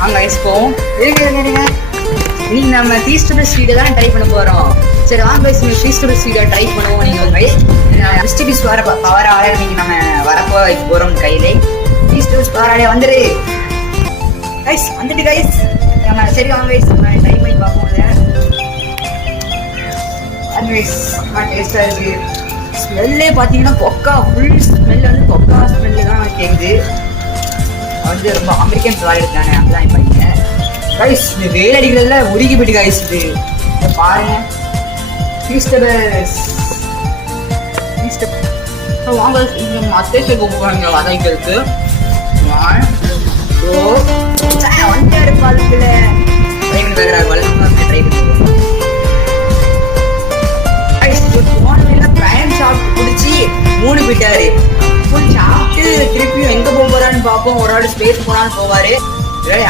வாங்க ஐஸ்போம் இன்னைக்கு நம்ம டீஸ்டர் ஸ்வீட்டை தான் ட்ரை பண்ண போகிறோம். சரி வாங்க கைஸ், நீங்கள் டீஸ்டர் ஸ்வீட்டை ட்ரை பண்ணுவோம். நீங்கள் கைஸ் டிஸ்ட்ரிபியூஸ் வர பவராக இன்னைக்கு நம்ம வரப்போ போகிறோம் கையிலே. டீஸ்டர் பவராலே வந்துடு கைஸ், வந்துட்டு கைஸ் நம்ம. சரி வாங்க கைஸ், நம்ம ட்ரை பண்ணி பார்ப்போம். டேஸ்டாக இருக்குது. ஸ்மெல்லே பார்த்தீங்கன்னா கொக்கா, ஃபுல் ஸ்மெல் வந்து கொக்கா ஸ்மெல்லு தான் கேட்குது. வந்து ரொம்ப அமெரிக்கன் ப்ராடக்ட் தானே, அப்படிலாம் பண்ணிங்க கைஸ். இந்த வெயில் அடிக்கிறதுல உருகி போயிட்டு கைஸ். இது பாருங்க வாங்க அத்தேஷ கூப்பிடுவாங்க வதைக்கிறதுக்கு. வந்து இருப்பாளுக்குள்ள ட்ரை பண்ணி பார்க்குறாரு. வளர்ந்து ட்ரை பண்ணி சாப்பிட்டு குடிச்சு 3 போயிட்டாரு. சாப்பிட்டு திருப்பியும் எங்க போறான்னு பார்ப்போம். ஒரு ஆள் ஸ்பேஸ் போனான்னு போவாரு.